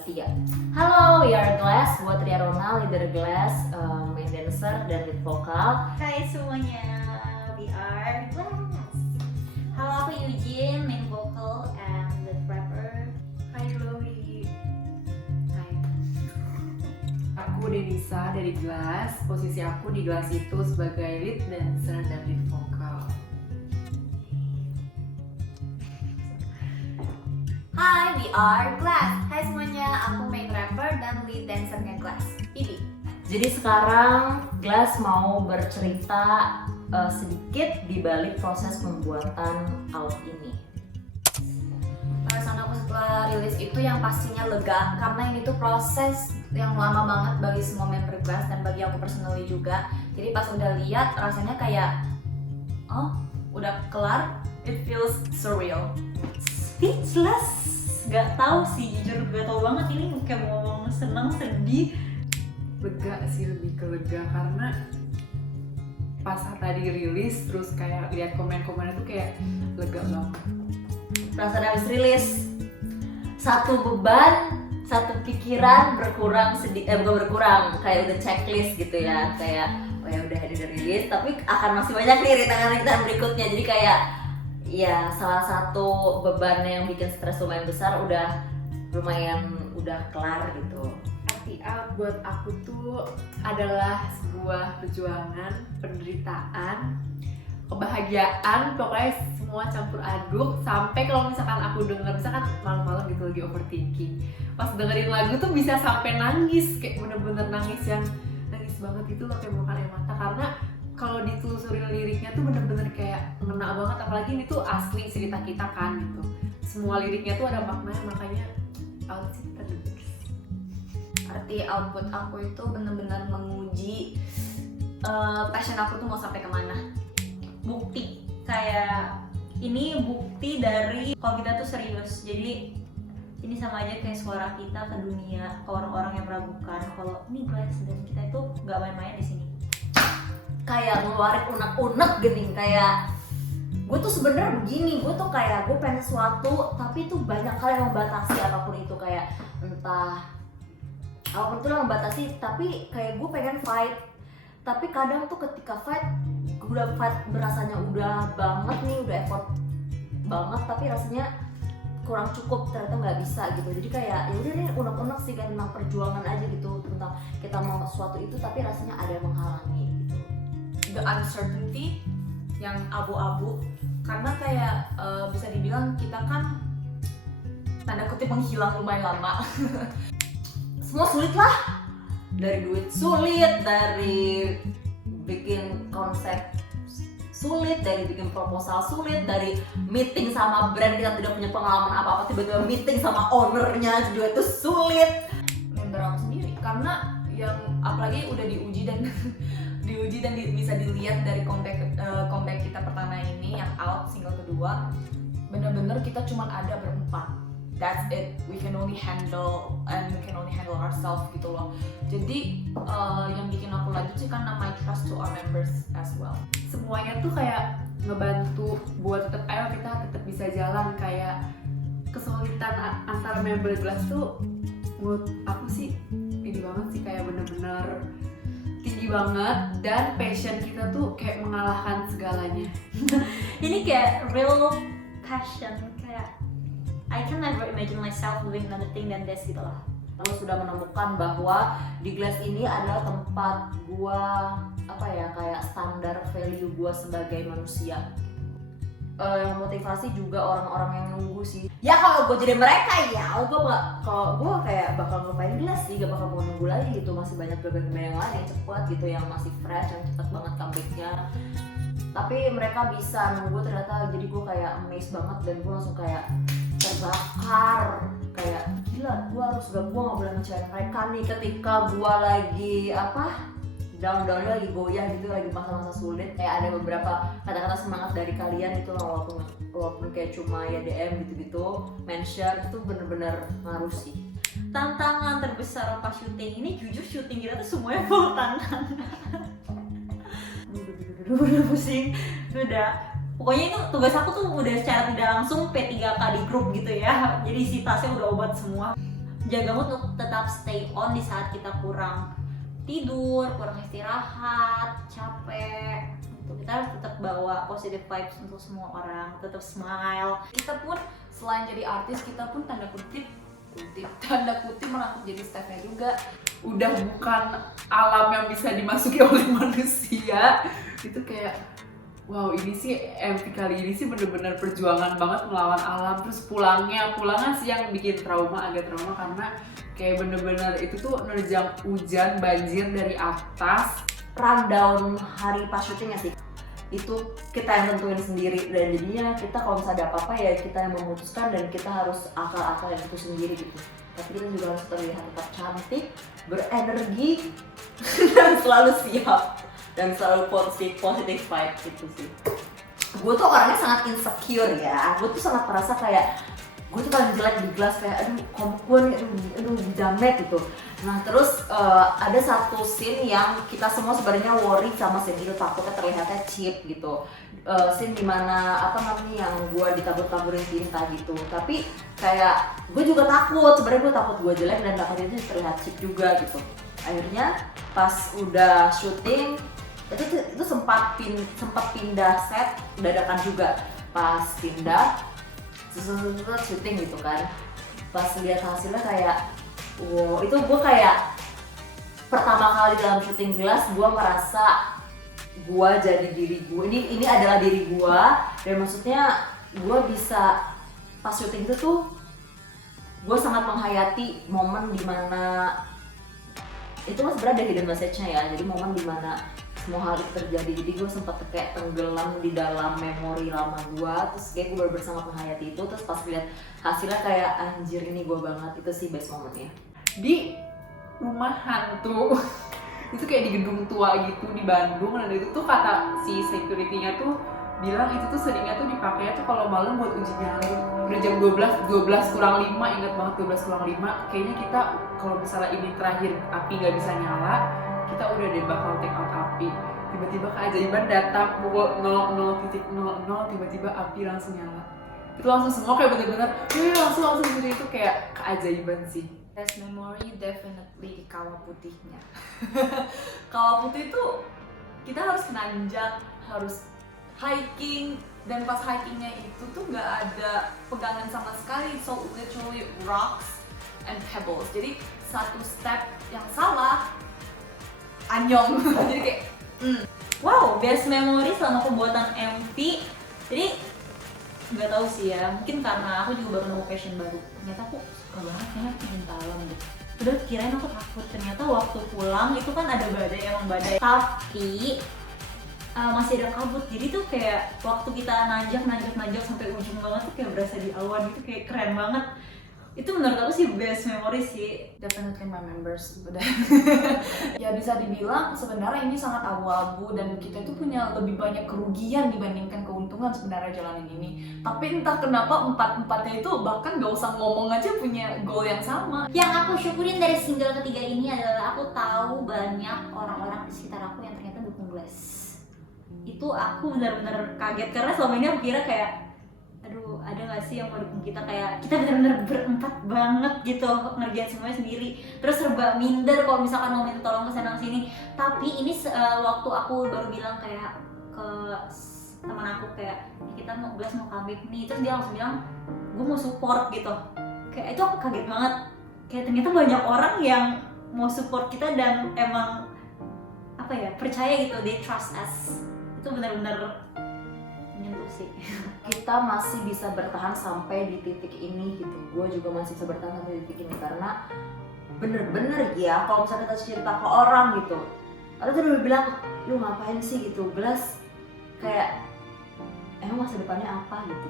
Tia. Halo, we are Glass, gue Tria Ronald, leader Glass, main dancer dan lead vokal. Hai semuanya, we are Glass. Halo, aku Eugene, main vocal and lead rapper. Hai Chloe. Hai. Aku Denisa dari Glass. Posisi aku di Glass itu sebagai lead dancer dan lead vokal. Hai, we are Glass. Hai semuanya, aku main rapper dan lead dancernya Glass, Bibi. Jadi sekarang Glass mau bercerita sedikit di balik proses pembuatan Out ini. Perasaan aku setelah rilis itu yang pastinya lega, karena ini tuh proses yang lama banget bagi semua member Glass dan bagi aku personally juga. Jadi pas udah lihat rasanya kayak, oh udah kelar, it feels surreal. Speechless, nggak tahu sih, jujur gak tahu banget ini kayak mau ngomong seneng, sedih. Lega sih, lebih ke lega karena pas tadi rilis terus kayak lihat komen-komennya tuh kayak lega banget. Perasaan habis rilis, satu beban, satu pikiran berkurang bukan berkurang, kayak udah checklist gitu ya, kayak oh ya udah ini udah rilis, tapi akan masih banyak nih rintangan-rintangan berikutnya. Jadi kayak ya salah satu beban yang bikin stres lumayan besar udah kelar gitu. Arti Out buat aku tuh adalah sebuah perjuangan, penderitaan, kebahagiaan, pokoknya semua campur aduk. Sampai kalau misalkan aku denger, misalkan malam-malam gitu lagi overthinking, pas dengerin lagu tuh bisa sampai nangis, kayak bener-bener nangis yang nangis banget gitu loh, kayak bukan air mata. Karena kalau ditelusurin liriknya tuh bener-bener kayak ngena banget, apalagi ini tuh asli cerita kita kan gitu. Semua liriknya tuh ada maknanya, makanya Out sih the best. Arti output aku itu benar-benar menguji passion aku tuh mau sampai kemana. Bukti, kayak ini bukti dari kalau kita tuh serius. Jadi ini sama aja kayak suara kita ke dunia, ke orang-orang yang meragukan kalau ini Glass dan kita itu nggak main-main di sini. Kayak ngeluarin unek-unek gini, kayak gue tuh sebenarnya begini, gue tuh kayak gue pengen sesuatu tapi tuh banyak hal yang membatasi, apapun itu, kayak entah apapun itu lah membatasi, tapi kayak gue pengen fight, tapi kadang tuh ketika fight berasanya udah banget nih, udah effort banget, tapi rasanya kurang cukup, ternyata nggak bisa gitu. Jadi kayak ya udah nih unek-unek sih, kayak tentang perjuangan aja gitu, tentang kita mau sesuatu itu tapi rasanya ada yang menghalangi gitu. The uncertainty yang abu-abu, karena kayak bisa dibilang kita kan tanda kutip menghilang lumayan lama. Semua sulit lah, dari duit sulit, dari bikin konsep sulit, dari bikin proposal sulit, dari meeting sama brand kita tidak punya pengalaman apa-apa, tiba-tiba meeting sama ownernya juga itu sulit. Member aku sendiri, karena yang apalagi udah diuji dan bisa dilihat dari comeback kita pertama ini yang Out single kedua, bener-bener kita cuma ada berempat. That's it, we can only handle ourselves gitu loh. Jadi yang bikin aku lanjut sih karena my trust to our members as well. Semuanya tuh kayak ngebantu buat ayo kita tetap bisa jalan. Kayak kesulitan antara member Glass tuh menurut aku sih ini banget sih, kayak bener-bener tinggi banget, dan passion kita tuh kayak mengalahkan segalanya. Ini kayak real passion, kayak I can never imagine myself doing another thing than this gitu lah. Lalu sudah menemukan bahwa di Glass ini adalah tempat gua kayak standar value gua sebagai manusia. Yang motivasi juga orang-orang yang nunggu sih. Ya kalau gue jadi mereka ya, kalau gue kayak bakal ngelupain Glass sih, gak bakal mau nunggu lagi gitu. Masih banyak band yang lain yang cepat gitu, yang masih fresh, yang cepat banget comebacknya. Tapi mereka bisa nunggu ternyata, jadi gue kayak amazed banget dan gue langsung kayak terbakar. Kayak gila, gue gak boleh ngecewain mereka nih ketika gue lagi down-downnya lagi goyah gitu, lagi masa-masa sulit. Kayak ada beberapa kata-kata semangat dari kalian itu, walaupun kayak cuma ya DM gitu-gitu, mention, itu bener-bener ngaruh sih. Tantangan terbesar pas syuting ini, jujur syuting kita tuh semuanya full tantangan. Udah pusing, udah. Pokoknya itu tugas aku tuh udah secara tidak langsung P3K di grup gitu ya. Jadi si tasnya udah obat semua. jaga mood untuk tetap stay on di saat kita kurang tidur, kurang istirahat, capek. Kita harus tetap bawa positive vibes untuk semua orang, tetap smile. Kita pun selain jadi artis, kita pun tanda kutip merangkap jadi staffnya juga. Udah bukan alam yang bisa dimasuki oleh manusia. Itu kayak wow, ini sih MV kali ini sih bener-bener perjuangan banget melawan alam. Terus pulangnya sih yang bikin agak trauma karena kayak bener-bener itu tuh nerjang hujan, banjir dari atas. Rundown hari pas syutingnya sih itu kita yang tentuin sendiri, dan jadinya kita kalau misalnya ada apa-apa ya kita yang memutuskan dan kita harus akal-akal yang itu sendiri gitu. Tapi kita juga harus terlihat tetap cantik, berenergi, dan selalu siap dan selalu positive vibe gitu sih. Gue tuh orangnya sangat insecure ya, gue tuh sangat merasa kayak gue tuh paling jelek di kelas, kayak aduh komuk gue nih, aduh jamet gitu. Nah terus ada satu scene yang kita semua sebenarnya worry sama scene itu, takutnya terlihatnya cheap gitu. Scene dimana yang gue ditabur-taburin tinta gitu. Tapi kayak gue juga takut, sebenarnya gue takut gue jelek dan takut itu terlihat cheap juga gitu. Akhirnya pas udah syuting itu sempat pindah set dadakan juga. Pas pindah syuting gitu kan, pas lihat hasilnya kayak wow, itu gue kayak pertama kali dalam syuting Glass gue merasa gue jadi diri gue, ini adalah diri gue, dan maksudnya gue bisa pas syuting itu tuh gue sangat menghayati momen dimana itu kan sebenarnya ada hidden message-nya ya, jadi momen dimana semua hal itu terjadi, jadi gue sempat kayak tenggelam di dalam memori lama gue, terus kayak gue bener-bener sangat menghayati itu, terus pas lihat hasilnya kayak anjir ini gue banget, itu sih best momennya. Di rumah hantu itu kayak di gedung tua gitu di Bandung, dan itu tuh kata si security-nya tuh bilang itu tuh seringnya tuh dipakainya tuh kalau malam buat uji nyali. Udah jam 12 kurang 5, ingat banget 12 kurang 5, kayaknya kita kalau misalnya ini terakhir api nggak bisa nyala, kita udah deh bakal take out api. Tiba-tiba keajaiban datang pukul 00.00, tiba-tiba api langsung nyala. Itu langsung semua kayak bener-bener langsung jadi itu kayak keajaiban sih. Best memory definitely di Kawah Putihnya. Kawah Putih itu kita harus nanjak, harus hiking, dan pas hikingnya itu tuh nggak ada pegangan sama sekali, so literally rocks and pebbles. Jadi satu step yang salah anyong. Jadi kayak Wow, best memory selama pembuatan MV. Jadi nggak tahu sih ya, mungkin karena aku juga baru nemu passion baru. Ternyata aku suka banget kayaknya pintalan gitu. Udah kirain aku takut, ternyata waktu pulang itu kan ada badai, emang badai. Tapi masih ada kabut, jadi tuh kayak waktu kita nanjak sampai ujung banget tuh kayak berasa di awan gitu, kayak keren banget. Itu menurut aku sih best memory sih. definitely my members udah. Ya bisa dibilang sebenarnya ini sangat abu-abu dan kita itu punya lebih banyak kerugian dibandingkan keuntungan sebenarnya jalanin ini. Tapi entah kenapa empat-empatnya itu bahkan gak usah ngomong aja punya goal yang sama. Yang aku syukurin dari single ketiga ini adalah aku tahu banyak orang-orang di sekitar aku yang ternyata dukung Glass. Itu aku benar-benar kaget karena selama ini aku kira kayak aduh ada gak sih yang mau dukung kita, kayak kita benar-benar berempat banget gitu ngerjain semuanya sendiri, terus serba minder kalau misalkan mau minta tolong ke sana sini. Tapi ini waktu aku baru bilang kayak ke teman aku kayak kita mau Glass mau comeback nih, terus dia langsung bilang gue mau support gitu. Kayak itu aku kaget banget, kayak ternyata banyak orang yang mau support kita dan emang apa ya, percaya gitu, they trust us. Itu benar-benar menyentuh sih. Kita masih bisa bertahan sampai di titik ini gitu. Gue juga masih bisa bertahan sampai di titik ini karena bener-bener ya kalau misalnya kita cerita ke orang gitu, ada tuh udah bilang lu ngapain sih gitu, Glass kayak emang masa depannya apa gitu,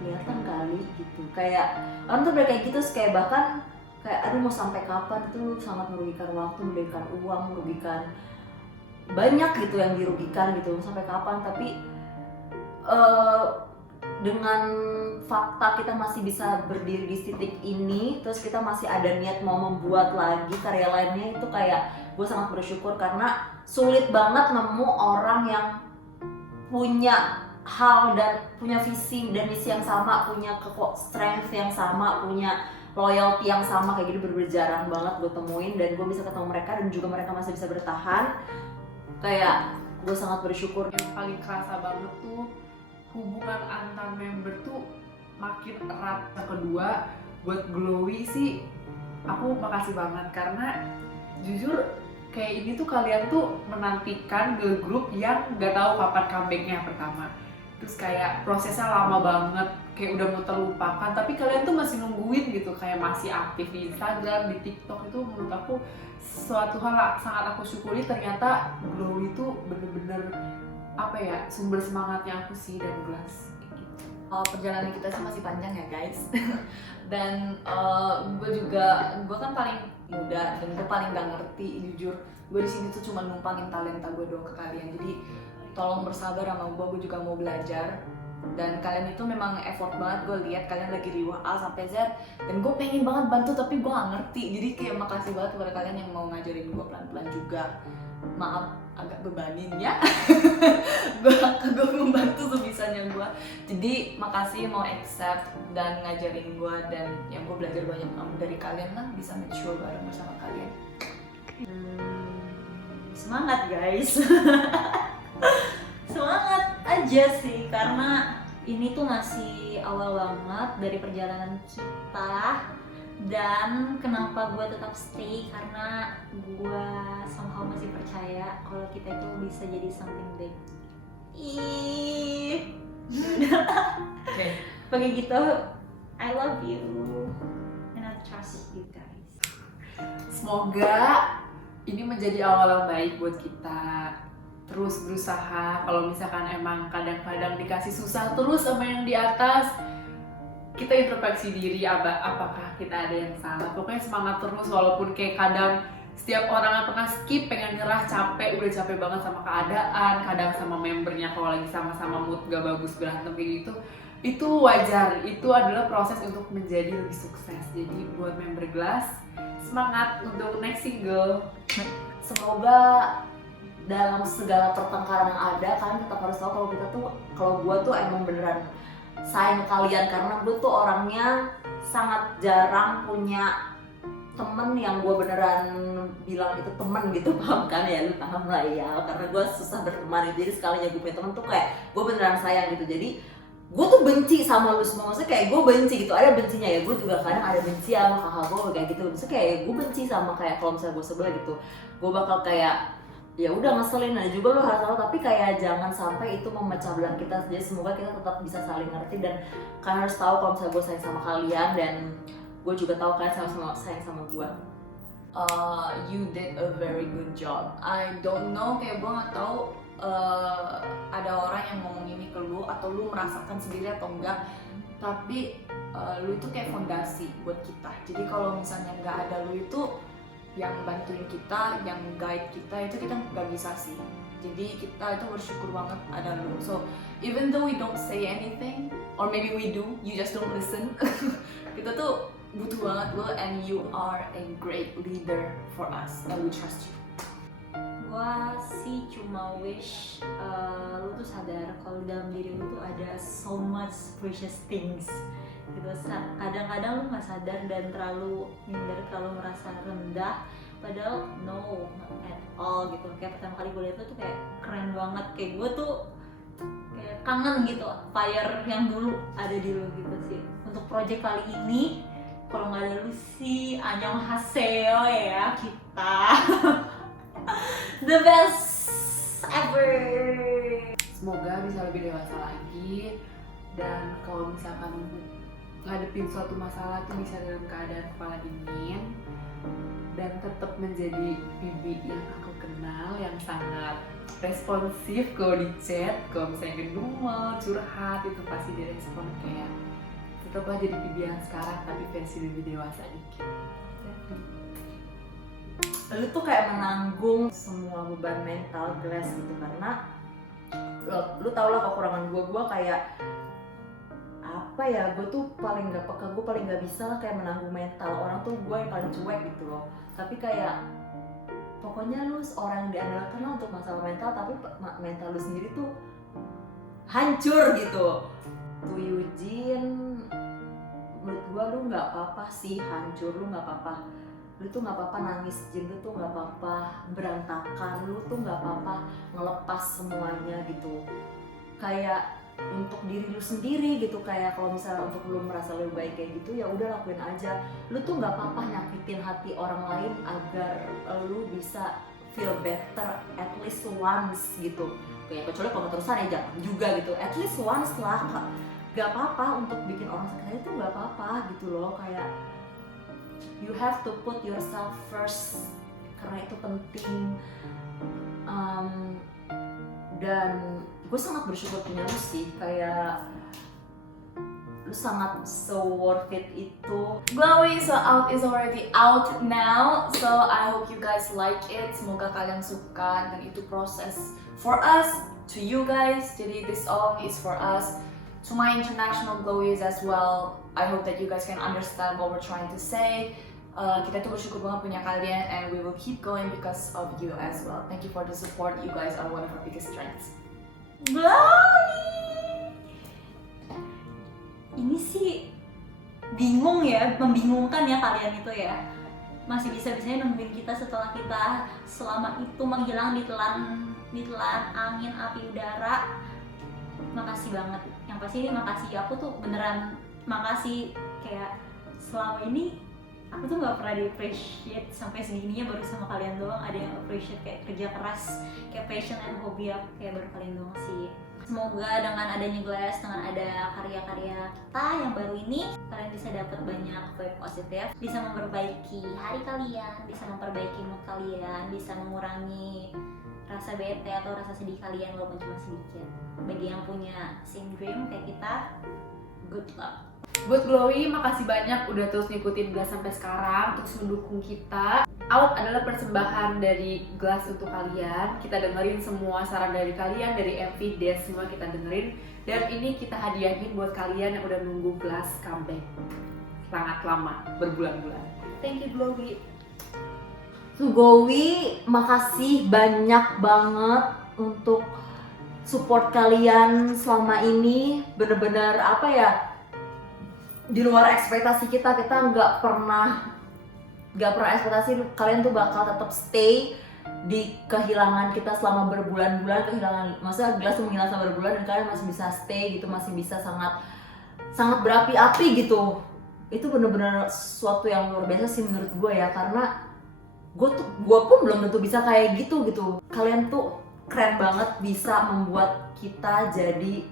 kelihatan kali gitu. Kayak orang tuh udah kayak gitu, kayak bahkan kayak aduh mau sampai kapan, tuh sangat merugikan waktu, merugikan uang, merugikan banyak gitu yang dirugikan gitu, sampai kapan. Tapi dengan fakta kita masih bisa berdiri di titik ini, terus kita masih ada niat mau membuat lagi karya lainnya, itu kayak gue sangat bersyukur karena sulit banget nemu orang yang punya hal dan punya visi dan misi yang sama, punya strength yang sama, punya loyalty yang sama kayak gitu bener-bener jarang banget gue temuin, dan gue bisa ketemu mereka dan juga mereka masih bisa bertahan. Kayak gue sangat bersyukur. Yang paling kerasa banget tuh hubungan antar member tuh makin erat. Yang kedua, buat Glowy sih aku makasih banget karena jujur kayak ini tuh kalian tuh menantikan girl group yang gak tahu kapan comebacknya pertama. Terus kayak prosesnya lama banget, kayak udah mau terlupakan, tapi kalian tuh masih nungguin gitu, kayak masih aktif di Instagram, di TikTok. Itu menurut aku suatu hal sangat aku syukuri. Ternyata Glowy itu bener-bener apa ya, sumber semangatnya aku sih dan Glass. Perjalanan kita sih masih panjang ya guys. Dan gue kan paling muda dan gue paling gak ngerti jujur. Gue di sini tuh cuma numpangin talenta gue doang ke kalian. Jadi tolong bersabar sama gue juga mau belajar. Dan kalian itu memang effort banget, gue lihat kalian lagi riwah A sampai Z. Dan gue pengen banget bantu tapi gue gak ngerti. Jadi kayak makasih banget kepada kalian yang mau ngajarin gue pelan-pelan juga. Maaf agak bebanin ya. gue membantu sebisanya gue. Jadi makasih mau accept dan ngajarin gue, dan yang gue belajar banyak dari kalian lah, bisa make sure bareng bersama kalian. Semangat guys. Semangat aja sih, karena ini tuh masih awal banget dari perjalanan kita. Dan kenapa gue tetap stay, karena gue somehow masih percaya kalau kita itu bisa jadi something big. Okay. Begitu, I love you and I trust you guys. Semoga ini menjadi awal yang baik buat kita. Terus berusaha, kalau misalkan emang kadang-kadang dikasih susah terus sama yang di atas, kita introspeksi diri, apakah kita ada yang salah. Pokoknya semangat terus, walaupun kayak kadang setiap orang yang pernah skip pengen nyerah, udah capek banget sama keadaan, kadang sama membernya kalau lagi sama-sama mood gak bagus berantem kayak gitu. Itu wajar, itu adalah proses untuk menjadi lebih sukses. Jadi buat member Glass, semangat untuk next single. Semoga dalam segala pertengkaran yang ada, kalian tetap harus tahu kalau gue tuh emang beneran sayang kalian, karena gue tuh orangnya sangat jarang punya temen yang gue beneran bilang itu temen gitu, paham kan ya, lu paham lah ya, karena gue susah berteman. Jadi sekalinya gue punya temen tuh kayak gue beneran sayang gitu. Jadi gue tuh benci sama lu semua, maksudnya kayak gue benci gitu, ada bencinya ya, gue juga kadang ada benci sama kakak gue kayak gitu, maksudnya kayak gue benci sama kayak kalau misalnya gue sebel gitu, gue bakal kayak ya udah ngeselin aja juga lo harus tahu, tapi kayak jangan sampai itu memecah belah kita. Jadi semoga kita tetap bisa saling ngerti, dan kalian harus tahu kalau misalnya gue sayang sama kalian, dan gue juga tahu kalian sama sayang sama gue. You did a very good job. I don't know, kayak gue nggak tahu ada orang yang ngomong ini ke lu atau lu merasakan sendiri atau enggak, tapi lu itu kayak fondasi buat kita. Jadi kalau misalnya nggak ada lu itu yang bantuin kita, yang guide kita, itu kita nggak bisa sih. Jadi kita itu bersyukur banget ada lu. So even though we don't say anything, or maybe we do, you just don't listen. Kita tuh butuh banget lo, and you are a great leader for us, and we trust you. Gua sih cuma wish lu tuh sadar kalau dalam diri lu tuh ada so much precious things gitu. Kadang-kadang lu nggak sadar dan terlalu minder, terlalu merasa rendah, padahal no, not at all gitu. Kayak pertama kali gue liat lu tuh kayak keren banget, kayak gue tuh kayak kangen gitu fire yang dulu ada di lu gitu sih. Untuk project kali ini, kalau nggak ada lu sih annyeonghaseyo ya kita. The best ever. Semoga bisa lebih dewasa lagi, dan kalau misalkan ngadepin suatu masalah tuh bisa dalam keadaan kepala dingin, dan tetap menjadi bibi yang aku kenal, yang sangat responsif kalau di chat. Kalau misalnya ngedumel, curhat, itu pasti direspon. Kayak tetaplah jadi bibi yang sekarang tapi versi lebih dewasa dikit. Lu tuh kayak menanggung semua beban mental Glass gitu, karena lu tau lah kekurangan gue kayak apa ya, gue tuh paling gak peka, gue paling gak bisa lah kayak menanggung mental orang tuh, gue yang paling cuek gitu loh. Tapi kayak pokoknya lu orang yang diandalkan lah untuk masalah mental, tapi mental lu sendiri tuh hancur gitu. Tuh Eugene, menurut gue lu nggak apa-apa sih hancur, lu nggak apa-apa, lu tuh nggak apa-apa nangis jin, lu tuh nggak apa-apa berantakan, lu tuh nggak apa-apa ngelepas semuanya gitu, kayak untuk diri lu sendiri gitu. Kayak kalau misalnya untuk lu merasa lebih baik kayak gitu, ya udah lakuin aja. Lu tuh nggak apa-apa nyakitin hati orang lain agar lu bisa feel better at least once gitu. Kayak kecuali kalau terusan ya jangan juga gitu, at least once lah. Gak apa-apa untuk bikin orang sakit hati itu gak apa-apa gitu loh. Kayak you have to put yourself first karena itu penting. Dan gue sangat bersyukur punya lu sih, kayak lu sangat so worth it itu. Glowy So Out is already out now, so I hope you guys like it. Semoga kalian suka, dan itu proses for us to you guys. Jadi this song is for us, to my international Glowies as well. I hope that you guys can understand what we're trying to say. Kita tuh bersyukur banget punya kalian, and we will keep going because of you as well. Thank you for the support. You guys are one of our biggest strengths. Ini sih bingung ya, membingungkan ya kalian itu ya. Masih bisa-bisanya nungguin kita setelah kita selama itu menghilang ditelan angin, api, udara. Makasih banget. Yang pasti ini makasih, aku tuh beneran makasih. Kayak selama ini aku tuh gak pernah di-appreciate sampai segininya, baru sama kalian doang ada yang appreciate kayak kerja keras, kayak passion and hobi aku, kayak baru kalian doang sih. Semoga dengan adanya Glass, dengan ada karya-karya kita yang baru ini, kalian bisa dapat banyak vibe positif, bisa memperbaiki hari kalian, bisa memperbaiki mood kalian, bisa mengurangi rasa bete atau rasa sedih kalian walaupun cuma sedikit. Bagi yang punya same dream kayak kita, good luck. Buat Glowy, makasih banyak udah terus ngikutin Glass sampai sekarang, terus mendukung kita. Out adalah persembahan dari Glass untuk kalian. Kita dengerin semua saran dari kalian, dari MV, dance semua kita dengerin. Dan ini kita hadiahin buat kalian yang udah nunggu Glass comeback sangat lama, berbulan-bulan. Thank you Glowy. Glowy, makasih banyak banget untuk support kalian selama ini. Bener-bener apa ya, di luar ekspektasi kita nggak pernah ekspektasi kalian tuh bakal tetap stay di kehilangan kita selama berbulan-bulan. Maksudnya Glass tuh menghilang selama berbulan dan kalian masih bisa stay gitu, masih bisa sangat berapi-api gitu. Itu bener-bener sesuatu yang luar biasa sih menurut gue ya, karena gue pun belum tentu bisa kayak gitu. Kalian tuh keren banget, bisa membuat kita jadi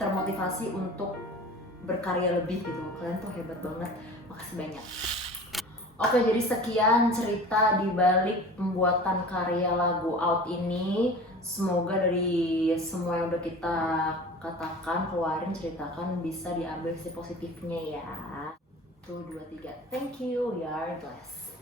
termotivasi untuk berkarya lebih gitu. Kalian tuh hebat banget, makasih banyak. Oke, jadi sekian cerita di balik pembuatan karya lagu Out ini. Semoga dari semua yang udah kita katakan, keluarin, ceritakan, bisa diambil sisi positifnya ya. 1, 2, 3. Thank you, we are Glass.